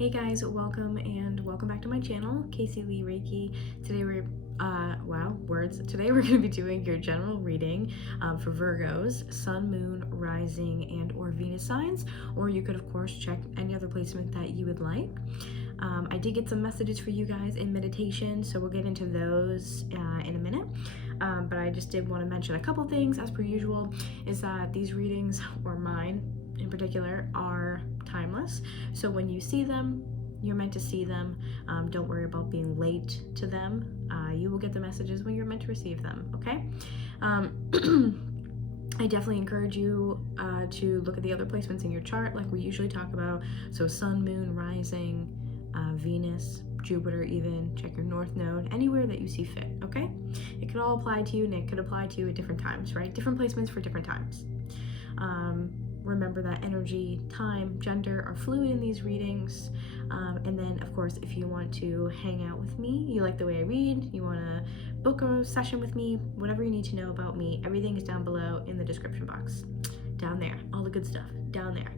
Hey guys, welcome back to my channel, caseyleighreiki. Today we're Today we're going to be doing your general reading for Virgos, Sun, Moon, Rising, and or Venus signs, or you could of course check any other placement that you would like. I did get some messages for you guys in meditation, so we'll get into those in a minute. But I just did want to mention a couple things, as per usual, is that these readings, or mine in particular, are timeless. So when you see them, you're meant to see them. Don't worry about being late to them. You will get the messages when you're meant to receive them, okay? I definitely encourage you to look at the other placements in your chart like we usually talk about. So Sun, Moon, Rising, Venus, Jupiter even, check your North Node, anywhere that you see fit, okay? It could all apply to you and it could apply to you at different times, right? Different placements for different times. Remember that energy, time, gender are fluid in these readings. And then, of course, if you want to hang out with me, you like the way I read, you want to book a session with me, whatever you need to know about me, everything is down below in the description box. Down there. All the good stuff. Down there.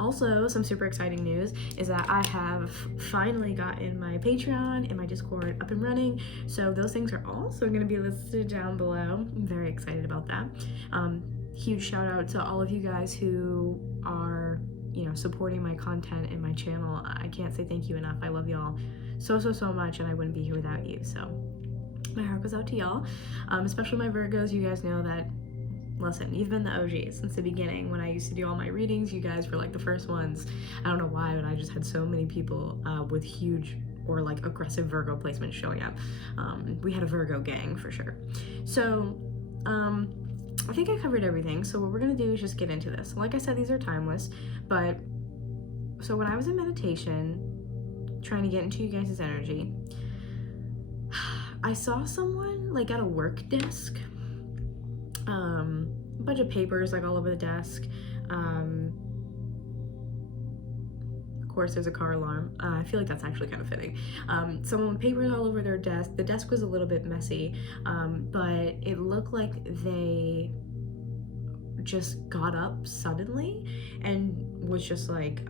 Also, some super exciting news is that I have finally gotten my Patreon and my Discord up and running. So those things are also going to be listed down below. I'm very excited about that. Huge shout out to all of you guys who are, supporting my content and my channel. I can't say thank you enough. I love y'all so much, and I wouldn't be here without you. So my heart goes out to y'all, especially my Virgos. You guys know that, listen, you've been the OGs since the beginning. When I used to do all my readings, you guys were like the first ones. I don't know why, but I just had so many people with huge or like aggressive Virgo placements showing up. We had a Virgo gang for sure. So I think I covered everything, so what we're gonna do is just get into this. Like I said, these are timeless, but so when I was in meditation, trying to get into you guys' energy, I saw someone like at a work desk, a bunch of papers like all over the desk. Of course, there's a car alarm. I feel like that's actually kind of fitting. Someone with papers all over their desk. The desk was a little bit messy, but it looked like they just got up suddenly and was just like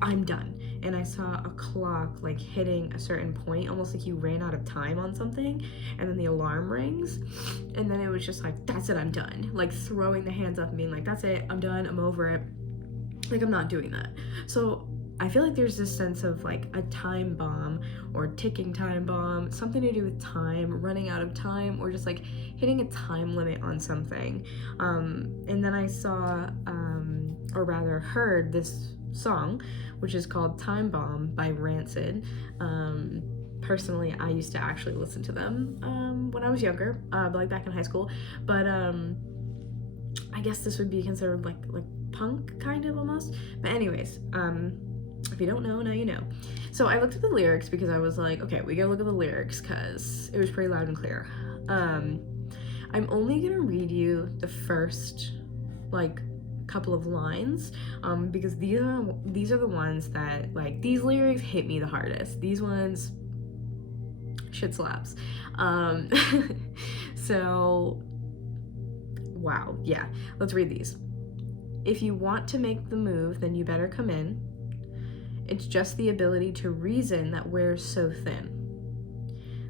I'm done. And I saw a clock like hitting a certain point, almost like you ran out of time on something, and then the alarm rings, and then it was just like, that's it, I'm done. Like throwing the hands up and being like, that's it, I'm done, I'm over it. Like, I'm not doing that. So I feel like there's this sense of like a time bomb or ticking time bomb, something to do with time, running out of time, or just like hitting a time limit on something. And then I saw, or rather heard this song, which is called Time Bomb by Rancid. Personally, I used to actually listen to them when I was younger, like back in high school. But I guess this would be considered like punk kind of almost. But anyways, if you don't know, now you know. So I looked at the lyrics because I was like, okay, we gotta look at the lyrics because it was pretty loud and clear. I'm only gonna read you the first like couple of lines because these are the ones that, like, these lyrics hit me the hardest. These ones, shit slaps. So wow, yeah, let's read these. If you want to make the move, then you better come in. It's just the ability to reason that wears so thin.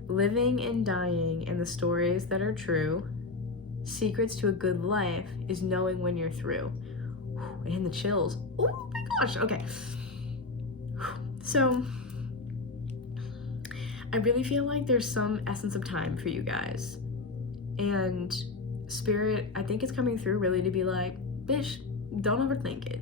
Living and dying and the stories that are true. Secrets to a good life is knowing when you're through. And the chills. Oh my gosh, okay. So I really feel like there's some essence of time for you guys. And Spirit, I think it's coming through really to be like, bitch, don't overthink it.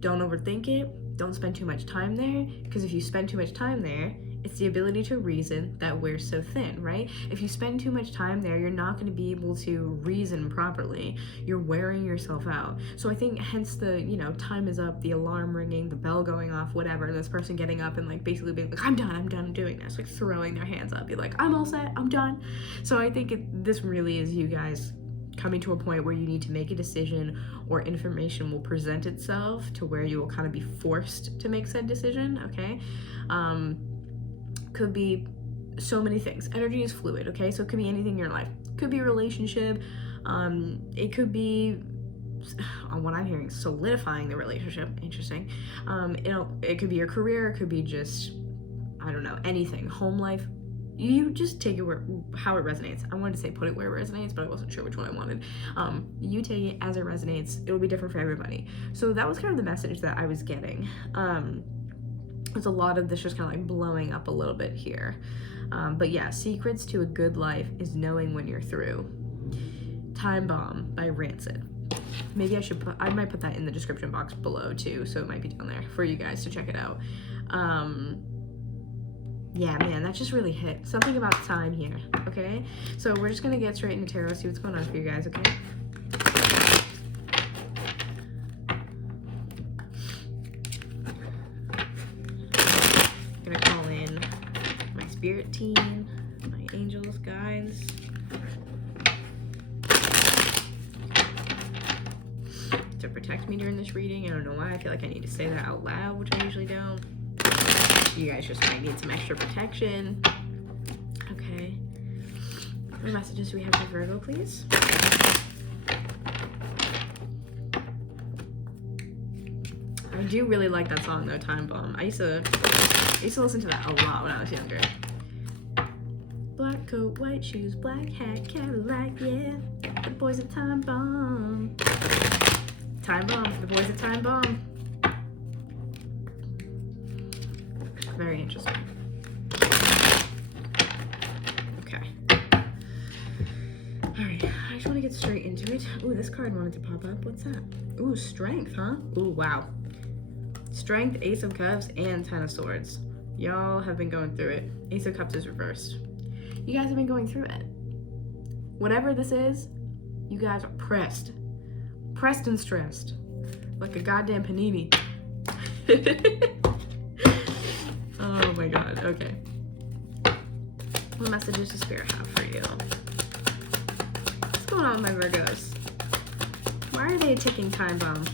Don't overthink it. Don't spend too much time there, because if you spend too much time there, it's the ability to reason that wears so thin, right? If you spend too much time there, you're not going to be able to reason properly. You're wearing yourself out. So I think hence the, time is up, the alarm ringing, the bell going off, whatever, and this person getting up and like basically being like, I'm done doing this, like throwing their hands up, be like, I'm all set, I'm done. So I think this really is you guys coming to a point where you need to make a decision, or information will present itself to where you will kind of be forced to make said decision, okay? Could be so many things. Energy is fluid, okay? So it could be anything in your life. It could be a relationship. It could be on what I'm hearing, solidifying the relationship. Interesting. It could be your career, it could be just, I don't know, anything, home life. You just take it how it resonates. I wanted to say put it where it resonates, but I wasn't sure which one I wanted. You take it as it resonates. It will be different for everybody. So that was kind of the message that I was getting. There's a lot of this just kind of like blowing up a little bit here. But yeah, secrets to a good life is knowing when you're through. Time Bomb by Rancid. Maybe I might put that in the description box below too, so it might be down there for you guys to check it out. Yeah, man, that just really hit. Something about time here, okay? So we're just gonna get straight into tarot, see what's going on for you guys, okay? I'm gonna call in my spirit team, my angels, guides. To protect me during this reading. I don't know why. I feel like I need to say that out loud, which I usually don't. You guys just might need some extra protection. Okay. What messages do we have for Virgo, please? I do really like that song though, Time Bomb. I used to listen to that a lot when I was younger. Black coat, white shoes, black hat, Cadillac, yeah. The boys at Time Bomb. Time Bomb, the boys at Time Bomb. Very interesting. Okay. Alright, I just want to get straight into it. Ooh, this card wanted to pop up. What's that? Ooh, Strength, huh? Ooh, wow. Strength, Ace of Cups, and Ten of Swords. Y'all have been going through it. Ace of Cups is reversed. You guys have been going through it. Whatever this is, you guys are pressed. Pressed and stressed. Like a goddamn panini. Oh my god, okay. What messages does Spirit have for you? What's going on with my Virgos? Why are they a ticking time bomb?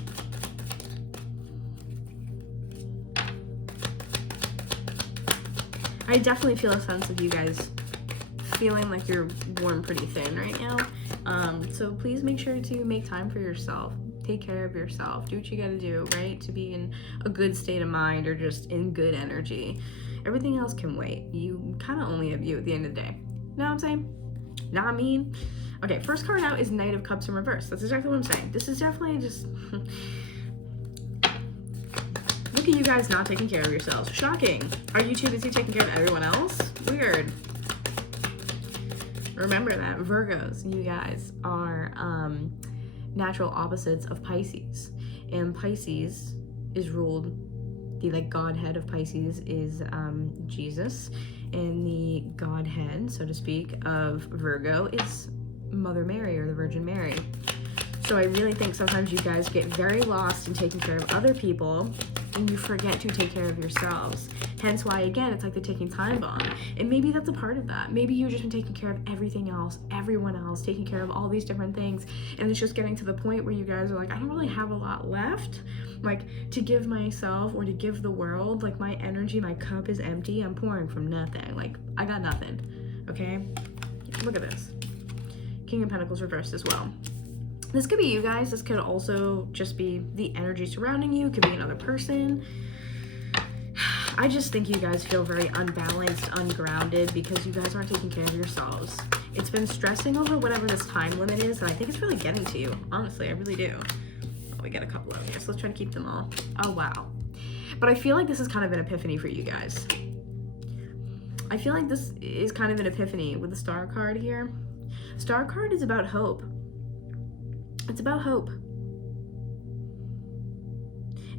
I definitely feel a sense of you guys feeling like you're worn pretty thin right now. So please make sure to make time for yourself. Take care of yourself. Do what you gotta do, right? To be in a good state of mind or just in good energy. Everything else can wait. You kind of only have you at the end of the day. Know what I'm saying? Not mean. Okay, first card out is Knight of Cups in reverse. That's exactly what I'm saying. This is definitely just... Look at you guys not taking care of yourselves. Shocking. Are you too busy taking care of everyone else? Weird. Remember that Virgos, you guys are natural opposites of Pisces, and Pisces is ruled, the like godhead of Pisces is Jesus, and the godhead, so to speak, of Virgo is Mother Mary or the Virgin Mary. So I really think sometimes you guys get very lost in taking care of other people and you forget to take care of yourselves. Hence why, again, it's like the ticking time bomb. And maybe that's a part of that. Maybe you've just been taking care of everything else, everyone else, taking care of all these different things. And it's just getting to the point where you guys are like, I don't really have a lot left, like, to give myself or to give the world. Like, my energy, my cup is empty. I'm pouring from nothing. Like, I got nothing, okay? Look at this. King of Pentacles reversed as well. This could be you guys. This could also just be the energy surrounding you. It could be another person. I just think you guys feel very unbalanced, ungrounded, because you guys aren't taking care of yourselves. It's been stressing over whatever this time limit is, and I think it's really getting to you. Honestly, I really do. Oh, we got a couple of here, so let's try to keep them all. Oh, wow. But I feel like this is kind of an epiphany for you guys. I feel like this is kind of an epiphany with the Star card here. Star card is about hope. It's about hope.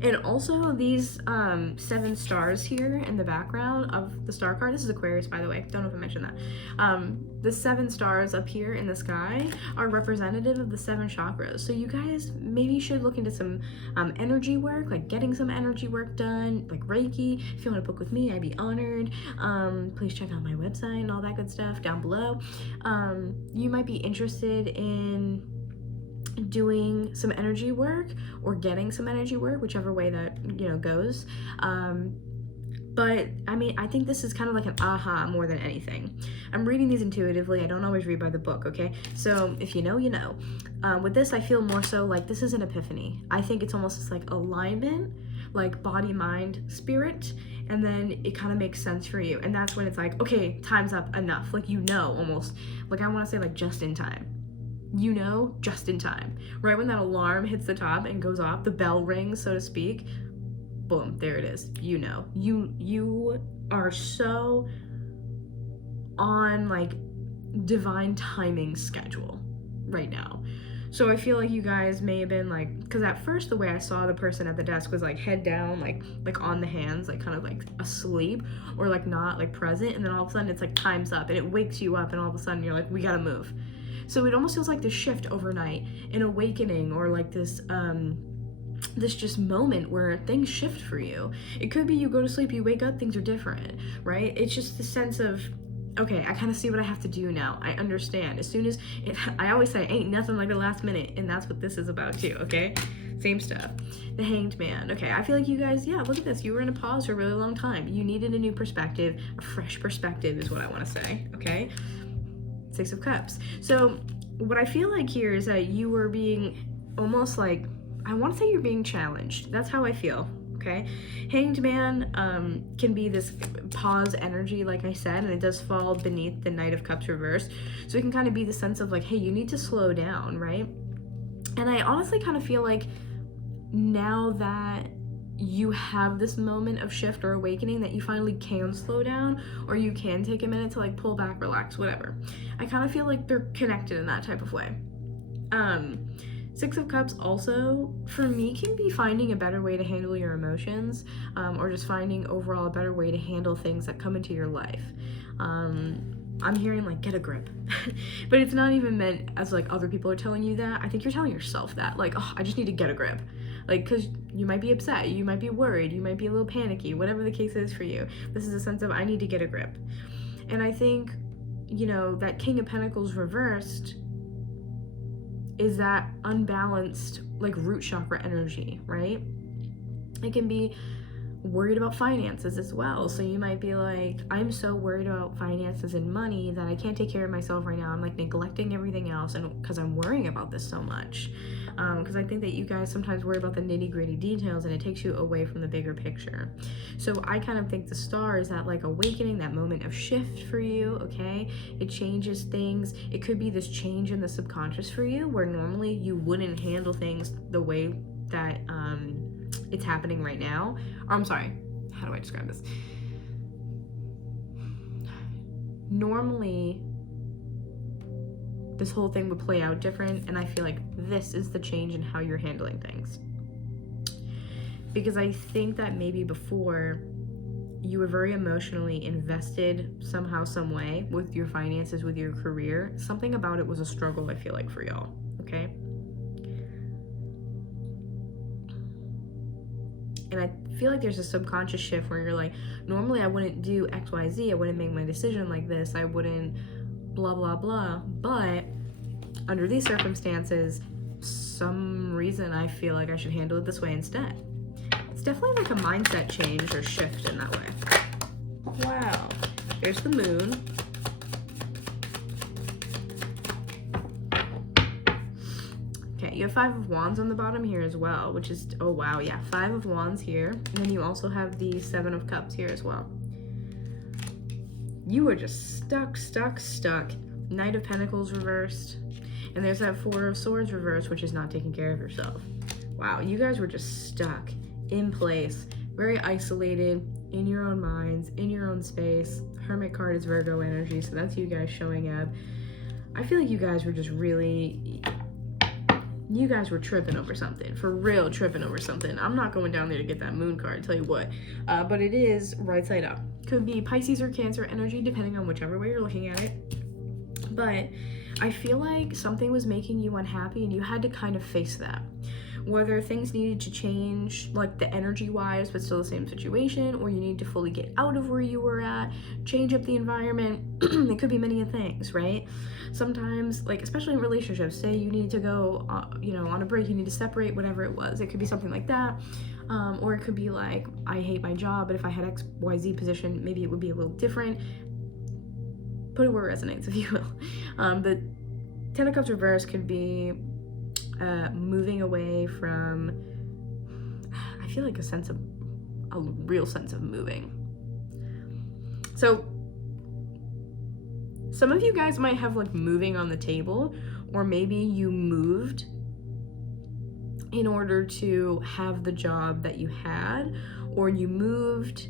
And also these 7 stars here in the background of the Star card. This is Aquarius, by the way. Don't know if I mentioned that. The 7 stars up here in the sky are representative of the 7 chakras. So you guys maybe should look into some energy work, like getting some energy work done, like Reiki. If you want to book with me, I'd be honored. Please check out my website and all that good stuff down below. You might be interested in doing some energy work or getting some energy work, whichever way that, you know, goes. But I mean, I think this is kind of like an aha more than anything. I'm reading these intuitively. I don't always read by the book, okay? So if you know, you know. With this, I feel more so like this is an epiphany. I think it's almost just like alignment, like body, mind, spirit, and then it kind of makes sense for you. And that's when it's like, okay, time's up, enough. Like, you know, almost. Like, I want to say like just in time. You know, just in time. Right when that alarm hits the top and goes off, the bell rings, so to speak, boom, there it is. You know. You are so on like divine timing schedule right now. So I feel like you guys may have been like, because at first the way I saw the person at the desk was like head down, like on the hands, like kind of like asleep or like not like present, and then all of a sudden it's like time's up and it wakes you up and all of a sudden you're like, we gotta move. So it almost feels like this shift overnight, an awakening, or like this this just moment where things shift for you. It could be you go to sleep, you wake up, things are different, right? It's just the sense of, okay, I kind of see what I have to do now. I understand. As soon as I always say, ain't nothing like the last minute, and that's what this is about too, okay? Same stuff. The Hanged Man. Okay, I feel like you guys, yeah, look at this. You were in a pause for a really long time. You needed a new perspective. A fresh perspective is what I want to say, okay? Six of Cups. So what I feel like here is that you were being almost like, I want to say you're being challenged. That's how I feel. Okay, Hanged Man can be this pause energy, like I said, and it does fall beneath the Knight of Cups reversed. So it can kind of be the sense of like, hey, you need to slow down, right? And I honestly kind of feel like now that you have this moment of shift or awakening, that you finally can slow down, or you can take a minute to like pull back, relax, whatever. I kind of feel like they're connected in that type of way. Six of Cups also, for me, can be finding a better way to handle your emotions, or just finding overall a better way to handle things that come into your life. I'm hearing like, get a grip. But it's not even meant as like other people are telling you that. I think you're telling yourself that. Like, oh, I just need to get a grip. Like, because you might be upset, you might be worried, you might be a little panicky, whatever the case is for you. This is a sense of, I need to get a grip. And I think, you know, that King of Pentacles reversed is that unbalanced like root chakra energy, right? It can be worried about finances as well. So you might be like, I'm so worried about finances and money that I can't take care of myself right now. I'm like neglecting everything else, and because I'm worrying about this so much. Because I think that you guys sometimes worry about the nitty-gritty details and it takes you away from the bigger picture. So I kind of think the star is that like awakening, that moment of shift for you, okay? It changes things. It could be this change in the subconscious for you where normally you wouldn't handle things the way that it's happening right now. Or I'm sorry, how do I describe this? Normally, this whole thing would play out different, and I feel like this is the change in how you're handling things. Because I think that maybe before, you were very emotionally invested somehow, some way with your finances, with your career. Something about it was a struggle, I feel like, for y'all, okay? And I feel like there's a subconscious shift where you're like, normally I wouldn't do X, Y, Z, I wouldn't make my decision like this, I wouldn't blah, blah, blah, but under these circumstances, some reason I feel like I should handle it this way instead. It's definitely like a mindset change or shift in that way. Wow. There's the moon. Okay, you have Five of Wands on the bottom here as well, which is, oh wow, yeah, Five of Wands here. And then you also have the Seven of Cups here as well. You are just stuck. Knight of Pentacles reversed. And there's that Four of Swords reversed, which is not taking care of yourself. Wow, you guys were just stuck in place, very isolated, in your own minds, in your own space. Hermit card is Virgo energy, so that's you guys showing up. I feel like you guys were just really, you guys were tripping over something, for real tripping over something. I'm not going down there to get that moon card, tell you what. But it is right side up. Could be Pisces or Cancer energy, depending on whichever way you're looking at it. But I feel like something was making you unhappy and you had to kind of face that. Whether things needed to change, like the energy-wise, but still the same situation, or you need to fully get out of where you were at, change up the environment. It could be many things, right? Sometimes, like, especially in relationships, say you need to go, on a break, you need to separate, whatever it was. It could be something like that. Or it could be like, I hate my job, but if I had XYZ position, maybe it would be a little different. Put it where it resonates, if you will. The Ten of Cups reverse could be moving away from, I feel like a real sense of moving. So some of you guys might have like moving on the table, or maybe you moved in order to have the job that you had, or you moved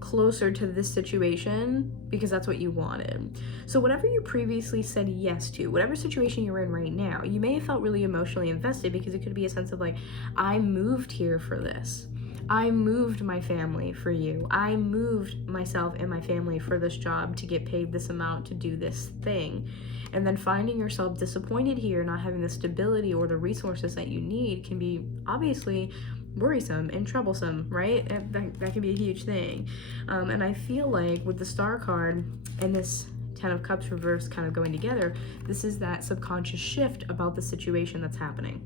closer to this situation because that's what you wanted. So whatever you previously said yes to, whatever situation you're in right now, you may have felt really emotionally invested because it could be a sense of like, I moved here for this. I moved my family for you. I moved myself and my family for this job to get paid this amount to do this thing. And then finding yourself disappointed here, not having the stability or the resources that you need, can be obviously worrisome and troublesome, right? That can be a huge thing. And I feel like with the Star card and this Ten of Cups reverse kind of going together, this is that subconscious shift about the situation that's happening.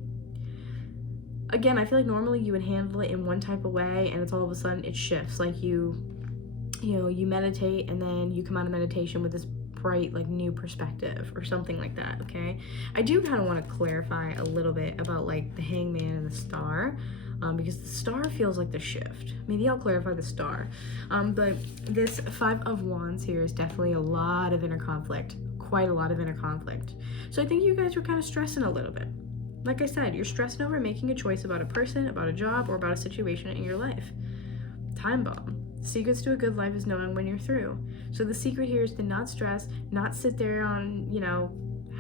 Again, I feel like normally you would handle it in one type of way, and it's all of a sudden it shifts. Like you meditate, and then you come out of meditation with this bright, like, new perspective or something like that, okay? I do kind of want to clarify a little bit about, like, the Hangman and the Star, because the Star feels like the shift. Maybe I'll clarify the Star. But this Five of Wands here is definitely a lot of inner conflict, quite a lot of inner conflict. So I think you guys were kind of stressing a little bit. Like I said, you're stressing over making a choice about a person, about a job, or about a situation in your life. Time bomb. Secrets to a good life is knowing when you're through. So the secret here is to not stress, not sit there on,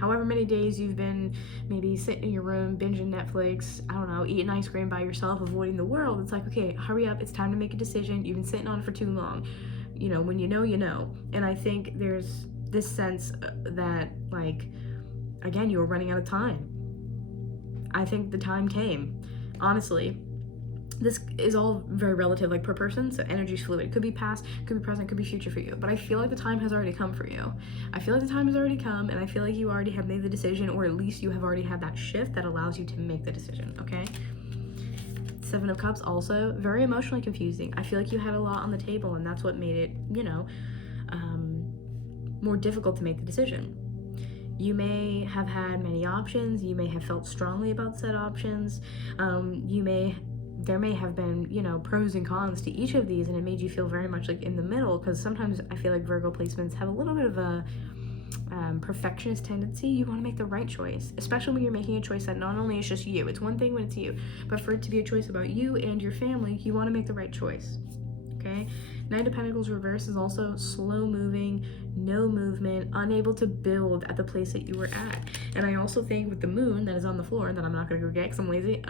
however many days you've been maybe sitting in your room, binging Netflix, I don't know, eating ice cream by yourself, avoiding the world. It's like, okay, hurry up. It's time to make a decision. You've been sitting on it for too long. When you know, you know. And I think there's this sense that, like, again, you were running out of time. I think the time came. Honestly, this is all very relative, like, per person, so energy's fluid. It could be past, could be present, could be future for you. But I feel like the time has already come for you. I feel like the time has already come, and I feel like you already have made the decision, or at least you have already had that shift that allows you to make the decision, okay? Seven of Cups, also very emotionally confusing. I feel like you had a lot on the table, and that's what made it, more difficult to make the decision. You may have had many options. You may have felt strongly about said options. There may have been, pros and cons to each of these, and it made you feel very much like in the middle, because sometimes I feel like Virgo placements have a little bit of a perfectionist tendency. You want to make the right choice, especially when you're making a choice that not only is just you. It's one thing when it's you, but for it to be a choice about you and your family, you want to make the right choice, okay? Knight of Pentacles reverse is also slow moving, no movement, unable to build at the place that you were at. And I also think with the moon that is on the floor, that I'm not going to go get because I'm lazy,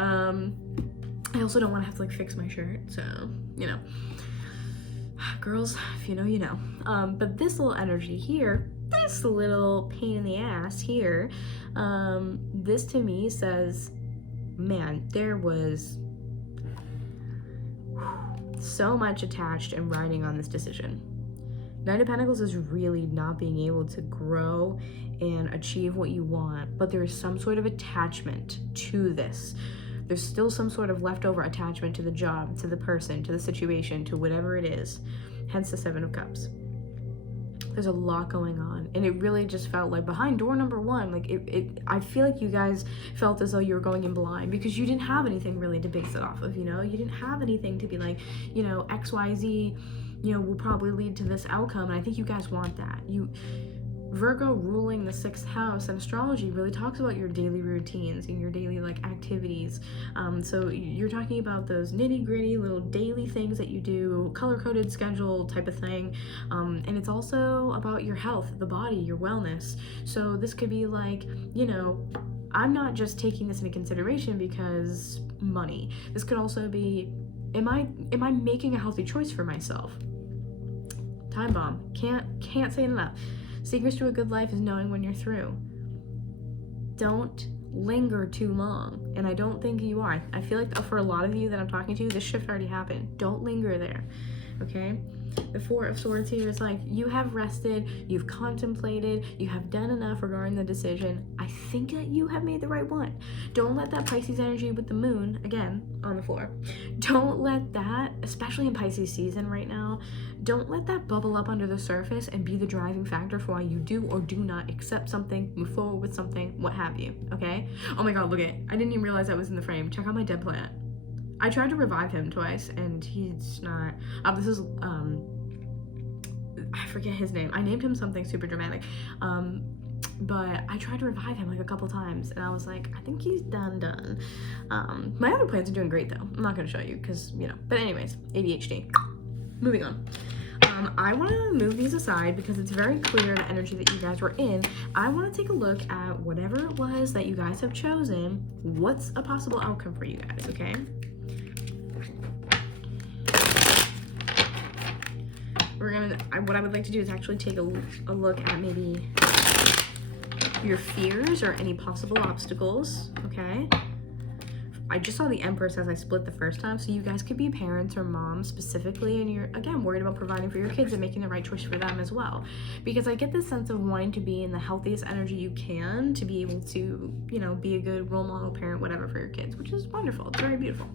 I also don't want to have to, like, fix my shirt, so, girls, if you know, you know. But this little energy here, this little pain in the ass here, this to me says, man, there was so much attached and riding on this decision. Knight of Pentacles is really not being able to grow and achieve what you want, but there is some sort of attachment to this. There's still some sort of leftover attachment to the job, to the person, to the situation, to whatever it is. Hence the Seven of Cups. There's a lot going on, and it really just felt like behind door number one, like I feel like you guys felt as though you were going in blind because you didn't have anything really to base it off of, you didn't have anything to be like, XYZ, will probably lead to this outcome, and I think you guys want that. Virgo ruling the 6th house and astrology really talks about your daily routines and your daily, like, activities. So you're talking about those nitty-gritty little daily things that you do, color-coded schedule type of thing. And it's also about your health, the body, your wellness. So this could be like, I'm not just taking this into consideration because money. This could also be, am I making a healthy choice for myself? Time bomb. Can't say it enough. Secrets to a good life is knowing when you're through. Don't linger too long, and I don't think you are. I feel like for a lot of you that I'm talking to, this shift already happened. Don't linger there, okay? The Four of Swords here is like, you have rested, you've contemplated, you have done enough regarding the decision. I think that you have made the right one. Don't let that Pisces energy with the moon, again, on the floor. Don't let that, especially in Pisces season right now, don't let that bubble up under the surface and be the driving factor for why you do or do not accept something, move forward with something, what have you, okay? Oh my God, look at it. I didn't even realize that was in the frame. Check out my dead plant. I tried to revive him twice and he's not, this is, I forget his name. I named him something super dramatic. But I tried to revive him like a couple times and I was like, I think he's done. My other plants are doing great though. I'm not gonna show you because, you know, but anyways, ADHD. Moving on. I want to move these aside because it's very clear the energy that you guys were in. I want to take a look at whatever it was that you guys have chosen. What's a possible outcome for you guys, okay? What I would like to do is actually take a look at maybe your fears or any possible obstacles, okay? I just saw the Empress as I split the first time, so you guys could be parents or moms specifically, and you're, again, worried about providing for your kids and making the right choice for them as well. Because I get this sense of wanting to be in the healthiest energy you can to be able to, you know, be a good role model, parent, whatever for your kids, which is wonderful. It's very beautiful.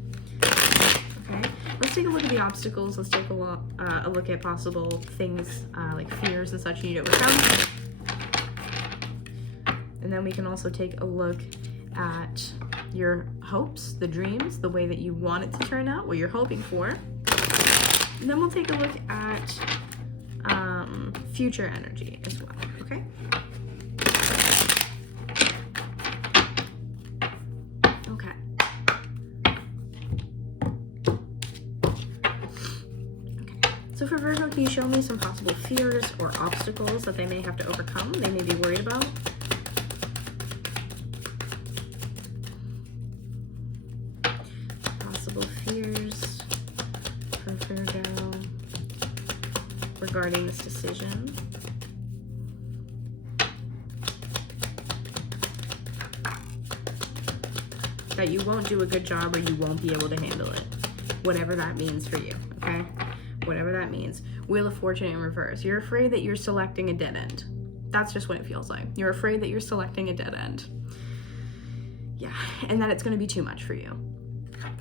Okay, let's take a look at the obstacles. Let's take a look at possible things like fears and such you need to overcome. And then we can also take a look at your hopes, the dreams, the way that you want it to turn out, what you're hoping for. And then we'll take a look at future energy as well, okay? Okay. So for Virgo, can you show me some possible fears or obstacles that they may have to overcome, they may be worried about? Possible fears for Virgo regarding this decision. That you won't do a good job or you won't be able to handle it. Whatever that means for you, okay? Whatever that means. Wheel of Fortune in reverse. You're afraid that you're selecting a dead end. That's just what it feels like. You're afraid that you're selecting a dead end. Yeah, and that it's going to be too much for you.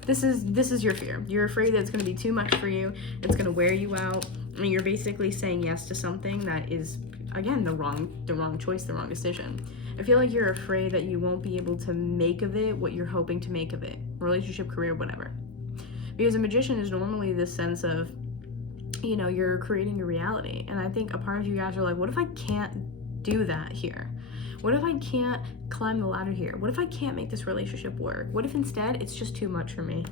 This is your fear. You're afraid that it's going to be too much for you. It's going to wear you out. I mean, you're basically saying yes to something that is, again, the wrong choice, the wrong decision. I feel like you're afraid that you won't be able to make of it what you're hoping to make of it. Relationship, career, whatever. Because a magician is normally this sense of, you know, you're creating your reality. And I think a part of you guys are like, what if I can't do that here? What if I can't climb the ladder here? What if I can't make this relationship work? What if instead it's just too much for me?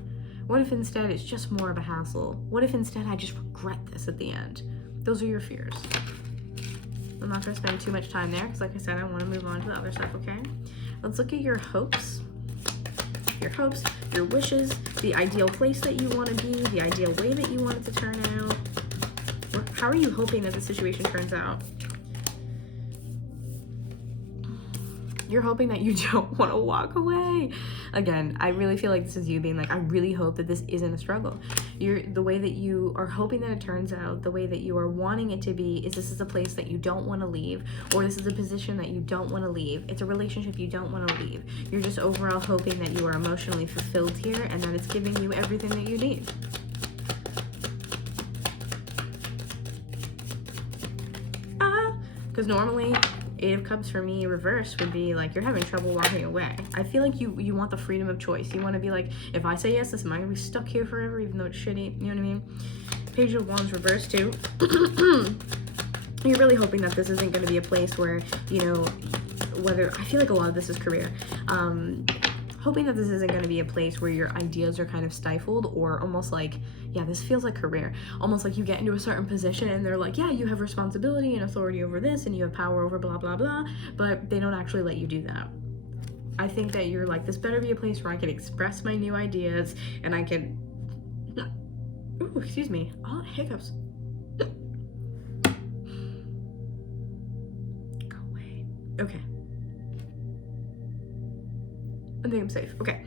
What if instead it's just more of a hassle? What if instead I just regret this at the end? Those are your fears. I'm not going to spend too much time there because, like I said, I want to move on to the other stuff, okay? Let's look at your hopes. Your hopes, your wishes, the ideal place that you want to be, the ideal way that you want it to turn out. How are you hoping that the situation turns out? You're hoping that you don't want to walk away. Again, I really feel like this is you being like, I really hope that this isn't a struggle. The way that you are hoping that it turns out, the way that you are wanting it to be, is this is a place that you don't want to leave, or this is a position that you don't want to leave. It's a relationship you don't want to leave. You're just overall hoping that you are emotionally fulfilled here and that it's giving you everything that you need. Because normally, Eight of Cups for me reverse would be like you're having trouble walking away. I feel like you want the freedom of choice. You want to be like, if I say yes, am I gonna be stuck here forever even though it's shitty? You know what I mean? Page of Wands reverse too. You're really hoping that this isn't going to be a place where, you know, whether, I feel like a lot of this is career. Hoping that this isn't going to be a place where your ideas are kind of stifled, or almost like, yeah, this feels like career. Almost like you get into a certain position and they're like, yeah, you have responsibility and authority over this and you have power over blah, blah, blah, but they don't actually let you do that. I think that you're like, this better be a place where I can express my new ideas and I can, ooh, excuse me, oh, hiccups. Go away. Okay. I think I'm safe. Okay.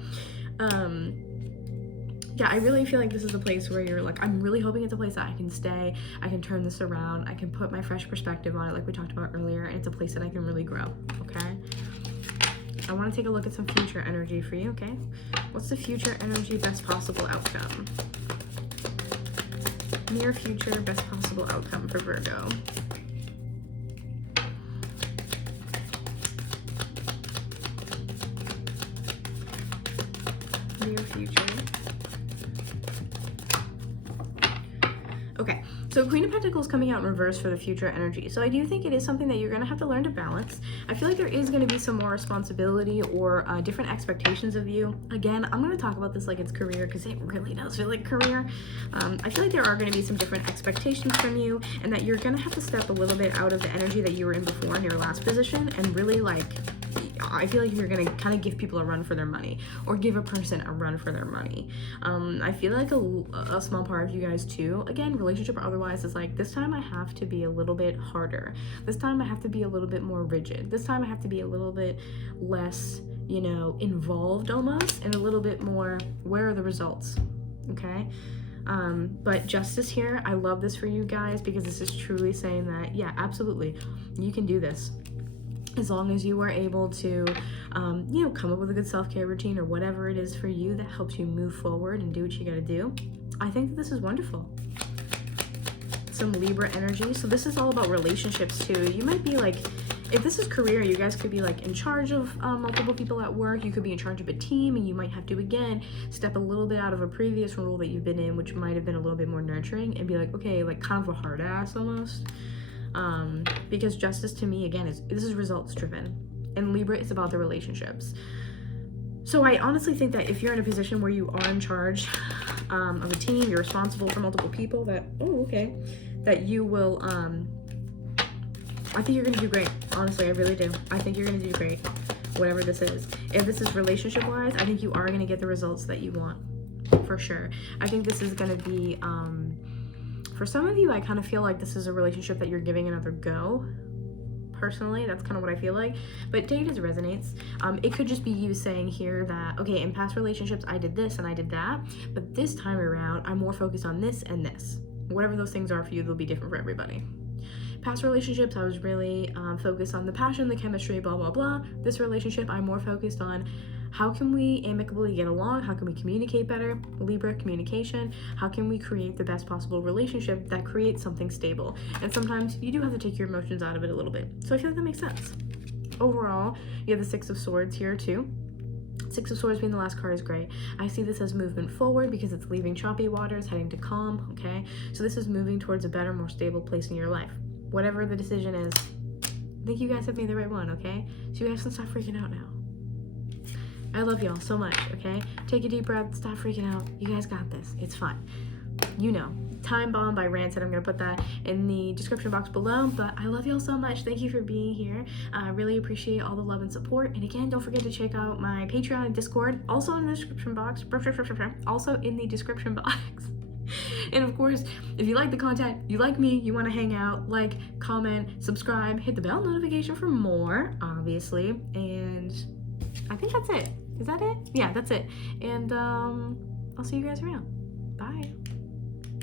yeah, I really feel like this is a place where you're like, I'm really hoping it's a place that I can stay, I can turn this around, I can put my fresh perspective on it like we talked about earlier, and it's a place that I can really grow, okay? I want to take a look at some future energy for you, okay? What's the future energy, best possible outcome? Near future, best possible outcome for Virgo. Near future. Okay, so Queen of Pentacles coming out in reverse for the future energy. So I do think it is something that you're going to have to learn to balance. I feel like there is going to be some more responsibility or different expectations of you. Again, I'm going to talk about this like it's career because it really does feel like career. I feel like there are going to be some different expectations from you, and that you're going to have to step a little bit out of the energy that you were in before in your last position and really like, I feel like you're going to kind of give people a run for their money, or give a person a run for their money. I feel like a small part of you guys too, again, relationship or otherwise, is like, this time I have to be a little bit harder. This time I have to be a little bit more rigid. This time I have to be a little bit less, you know, involved almost, and a little bit more, where are the results? Okay? But justice here, I love this for you guys, because this is truly saying that, yeah, absolutely, you can do this. As long as you are able to, you know, come up with a good self-care routine or whatever it is for you that helps you move forward and do what you got to do. I think that this is wonderful. Some Libra energy. So this is all about relationships too. You might be like, if this is career, you guys could be like in charge of multiple people at work. You could be in charge of a team, and you might have to, again, step a little bit out of a previous role that you've been in, which might have been a little bit more nurturing, and be like, okay, like kind of a hard ass almost. Because justice to me, again, this is results driven, and Libra is about the relationships. So I honestly think that if you're in a position where you are in charge of a team, you're responsible for multiple people, that that you will I think you're gonna do great. Honestly, I really do. I think you're gonna do great, whatever this is. If this is relationship wise, I think you are gonna get the results that you want, for sure. I think this is gonna be for some of you, I kind of feel like this is a relationship that you're giving another go. Personally, that's kind of what I feel like. But take it as it resonates. It could just be you saying here that, okay, in past relationships, I did this and I did that, but this time around, I'm more focused on this and this. Whatever those things are for you, they'll be different for everybody. Past relationships, I was really focused on the passion, the chemistry, blah, blah, blah. This relationship, I'm more focused on how can we amicably get along? How can we communicate better? Libra, communication. How can we create the best possible relationship that creates something stable? And sometimes you do have to take your emotions out of it a little bit. So I feel like that makes sense. Overall, you have the Six of Swords here too. Six of Swords being the last card is great. I see this as movement forward because it's leaving choppy waters, heading to calm, okay? So this is moving towards a better, more stable place in your life. Whatever the decision is, I think you guys have made the right one, okay? So you guys can stop freaking out now. I love y'all so much, okay? Take a deep breath, stop freaking out. You guys got this. It's fine. You know. Time Bomb by Rancid. I'm going to put that in the description box below. But I love y'all so much. Thank you for being here. I really appreciate all the love and support. And again, don't forget to check out my Patreon and Discord. Also in the description box. Also in the description box. And of course, if you like the content, you like me, you want to hang out, like, comment, subscribe, hit the bell notification for more, obviously. And I think that's it. Is that it? Yeah, that's it. And I'll see you guys around. Bye.